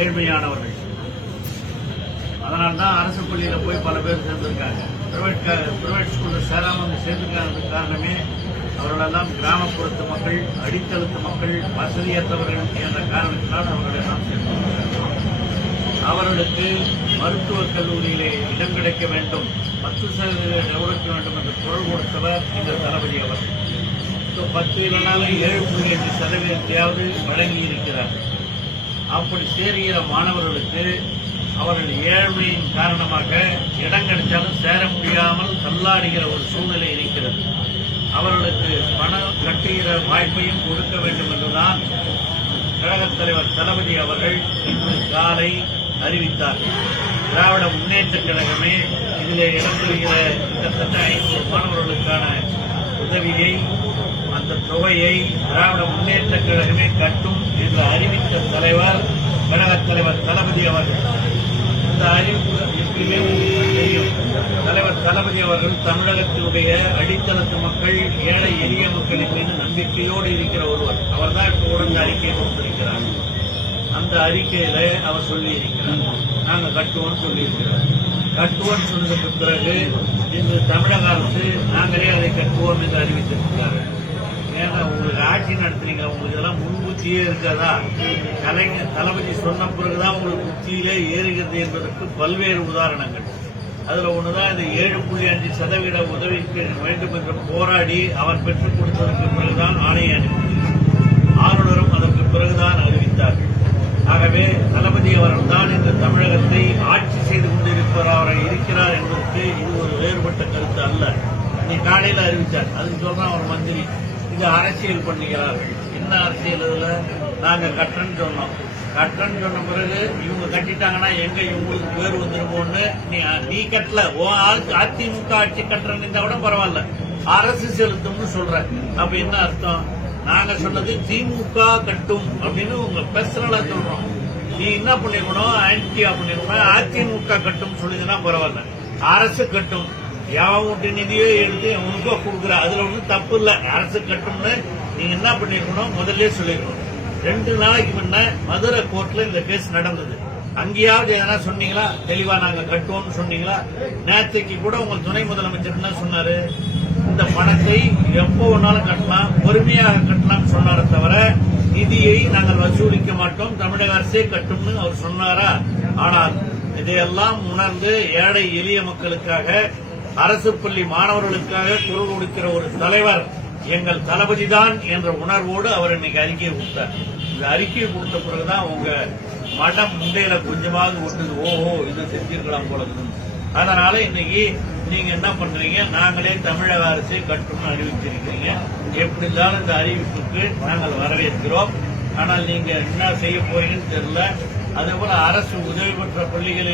ஏழ்மையானவர்கள். அதனால்தான் அரசு பள்ளியில போய் பல பேர் சேர்ந்திருக்காங்க. பிரைவேட் பிரைவேட் ஸ்கூல்ல சேராம சேர்ந்திருக்காங்க காரணமே அவர்களெல்லாம் கிராமப்புறத்து மக்கள் அடித்தளத்து மக்கள் வசதியற்றவர்கள் என்ற காரணத்தினால் அவர்களெல்லாம் சேர்ந்திருக்கிறார்கள். அவர்களுக்கு மருத்துவக் கல்லூரியிலே இடம் கிடைக்க வேண்டும். பத்து சதவீத இடம் வேண்டும் என்று குரல் கொடுத்தவர் இந்த தளபதி அவர் பத்து இல்லைனாலும் ஏழு புள்ளி அஞ்சு சதவீதத்தையாவது வழங்கி இருக்கிறார். அப்படி சேருகிற மாணவர்களுக்கு அவர்கள் ஏழ்மையின் காரணமாக இடம் கிடைச்சாலும் சேர முடியாமல் தள்ளாடுகிற ஒரு சூழ்நிலை இருக்கிறது. அவர்களுக்கு பணம் கட்டுகிற வாய்ப்பையும் கொடுக்க வேண்டும் என்றுதான் கழகத் தலைவர் தளபதி அவர்கள் இன்று காலை அறிவித்தார். திராவிட முன்னேற்றக் கழகமே இதிலே இடம்பெறுகிற கிட்டத்தட்ட ஐநூறு மாணவர்களுக்கான உதவியை அந்த தொகையை திராவிட முன்னேற்ற கழகமே கட்டும் என்று அறிவித்த தலைவர் கழகத் தலைவர் தளபதி அவர்கள். இந்த அறிவிப்பு தெரியும். தலைவர் தளபதி அவர்கள் தமிழகத்தினுடைய அடித்தளத்து மக்கள் ஏழை எளிய மக்களின் மீது நம்பிக்கையோடு இருக்கிற ஒருவர். அவர்தான் இப்போ உடனே அறிக்கை கொடுத்திருக்கிறார். அந்த அறிக்கையில அவர் சொல்லியிருக்கிறார். நாங்கள் கட்டுவோம் சொல்லியிருக்கிறார். கட்டுவோம் கட்டுவோம்னு சொன்னதுக்கு பிறகு இன்று தமிழக அரசு நாங்களே அதை கட்டுவோம் என்று அறிவித்திருக்கிறார்கள். ஏன்னா உங்களுக்கு ஆட்சி நடத்துறீங்க உங்களுக்கு இதெல்லாம் முன்கூட்டியே இருக்காதா? கலைஞர் தளபதி சொன்ன பிறகுதான் உங்களுக்கு உச்சியிலே ஏறுகிறது என்பதற்கு பல்வேறு உதாரணங்கள். அதுல ஒண்ணுதான் இந்த ஏழு புள்ளி அஞ்சு சதவீத உதவிக்கு வேண்டும் என்று போராடி அவர் பெற்றுக் கொடுத்ததற்கு பிறகுதான் ஆணையை அனுப்பினார். ஆளுநரும் அதற்கு பிறகுதான் அறிவித்தார்கள் ஆகவே தளபதி அவர்கள் தான் இந்த தமிழகத்தை ஆட்சி கருத்து இது ஒரு வேறுபட்ட கருத்து அல்ல. நீ காலையில் அறிவித்தார். அதுக்கு சொல்றான் அவர் மந்திரி இது அரசியல் பண்ணுகிறார்கள் என்ன அரசியல் இதில் நாங்கள் கட்டுறேன்னு சொன்னோம். கட்டுறேன்னு சொன்ன பிறகு இவங்க கட்டிட்டாங்கன்னா எங்க இவங்களுக்கு பேர் வந்துருமோன்னு நீ நீ கட்டல. ஓ ஆள் அதிமுக ஆட்சி கட்டுறேன்னு இருந்தா கூட பரவாயில்ல. அரசு செலுத்தும்னு சொல்ற. அப்ப என்ன அர்த்தம்? நாங்க சொன்னது திமுக கட்டும் அப்படின்னு உங்க பெர்சனலா சொல்றோம். நீ என்ன பண்ணிருக்கணும்? ஆன்டியா பண்ணிருக்கணும். அதிமுக கட்டும் சொல்லிதுன்னா பரவாயில்ல. அரசு கட்டும். எவன் வீட்டு நிதியோ எடுத்து உனக்கோ கொடுக்குற. அதுல ஒண்ணும் தப்பு இல்ல. அரசு கட்டும்னு நீங்க என்ன பண்ணிருக்கணும்? முதல்ல சொல்லிருக்கணும். ரெண்டு நாளைக்கு முன்ன மதுரை கோர்ட்ல இந்த கேஸ் நடந்தது. அங்கேயாவது எதனா சொன்னீங்களா? தெளிவா நாங்க கட்டுவோம்னு சொன்னீங்களா? நேற்றுக்கு கூட உங்க துணை முதலமைச்சர் என்ன சொன்னாரு? இந்த பணத்தை எப்போ வேணாலும் கட்டலாம் பொறுமையாக கட்டலாம் சொன்னாரே தவிர நிதியை நாங்கள் வசூலிக்க மாட்டோம். தமிழக அரசே கட்டும்னு அவர் சொன்னாரா? ஆனால் இதையெல்லாம் உணர்ந்து ஏழை எளிய மக்களுக்காக அரசு பள்ளி மாணவர்களுக்காக குரல் கொடுக்கிற ஒரு தலைவர் எங்கள் தளபதிதான் என்ற உணர்வோடு அவர் இன்னைக்கு அறிக்கையை கொடுத்தார். இந்த அறிக்கையை கொடுத்த பிறகுதான் உங்க மடம் முந்தையில கொஞ்சமாவது ஒட்டுது. ஓஹோ இது செஞ்சிருக்கலாம் போல அதனால இன்னைக்கு நீங்க என்ன பண்றீங்க? நாங்களே தமிழக அரசை கட்டும்னு அறிவிச்சிருக்கீங்க எப்படி இருந்தாலும் இந்த அறிவிப்புக்கு நாங்கள் வரவேற்கிறோம். ஆனால் நீங்க என்ன செய்ய போறீங்கன்னு தெரியல. அதே போல அரசு உதவி பெற்ற பள்ளிகள்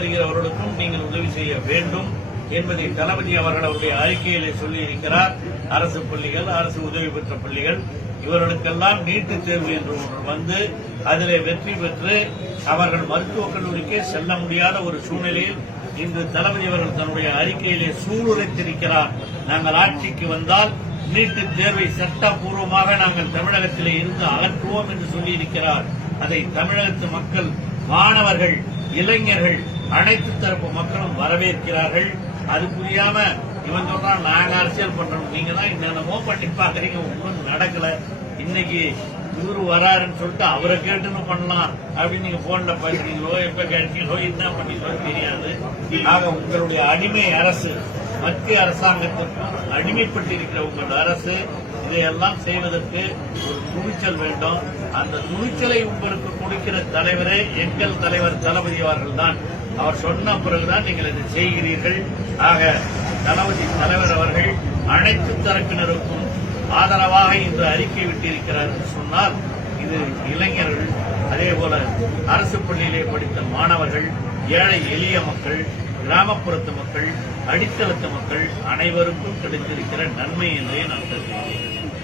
வருகிறவர்களுக்கும் நீங்கள் உதவி செய்ய வேண்டும் என்பதை தளபதி அவர்கள் அவருடைய அறிக்கையிலே சொல்லியிருக்கிறார். அரசு பள்ளிகள் அரசு உதவி பெற்ற பள்ளிகள் இவர்களுக்கெல்லாம் நீட்டுத் தேர்வு என்று ஒன்று வந்து அதிலே வெற்றி பெற்று அவர்கள் மருத்துவக் கல்லூரிக்கே செல்ல முடியாத ஒரு சூழ்நிலையில் இன்று தளபதி அவர்கள் தன்னுடைய அறிக்கையிலே சூளுரைத்திருக்கிறார். நாங்கள் ஆட்சிக்கு வந்தால் நீட்டு தேர்வை சட்டப்பூர்வமாக நாங்கள் தமிழகத்திலே இருந்து அகற்றுவோம் என்று சொல்லியிருக்கிறார். அதை தமிழகத்து மக்கள் மாணவர்கள் இளைஞர்கள் அனைத்து தரப்பு மக்களும் வரவேற்கிறார்கள். அது புரியாம இவன் சொல்றான் நாங்க அரசியல் பண்றோம். நீங்க தான் என்னென்னமோ பண்ணி பாக்குறீங்க ஒன்றும் நடக்கல. இன்னைக்கு இவரு வராருன்னு சொல்லிட்டு அவரை கேட்டுன்னு பண்ணலாம் அப்படின்னு நீங்க போன்ல பேசுறீங்களோ எப்ப கேட்டீங்களோ என்ன பண்ணீங்களோ தெரியாது. ஆக உங்களுடைய அடிமை அரசு மத்திய அரசாங்கத்திற்கும் அடிமைப்பட்டிருக்கிற உங்கள் அரசு இதையெல்லாம் செய்வதற்கு ஒரு துணிச்சல் வேண்டும். அந்த துணிச்சலை உங்களுக்கு கொடுக்கிற தலைவரே எங்கள் தலைவர் தளபதி அவர்கள்தான். அவர் சொன்ன பிறகுதான் நீங்கள் இதை செய்கிறீர்கள். ஆக தளபதி தலைவர் அவர்கள் அனைத்து தரப்பினருக்கும் ஆதரவாக இன்று அறிக்கை விட்டிருக்கிறார் என்று சொன்னால் இது இளைஞர்கள் அதே போல அரசு பள்ளியிலே படித்த மாணவர்கள் ஏழை எளிய மக்கள் கிராமப்புறத்து மக்கள் அடித்தளத்து மக்கள் அனைவருக்கும் கிடைத்திருக்கிற நன்மை என்றே நான் கருதுகிறேன்.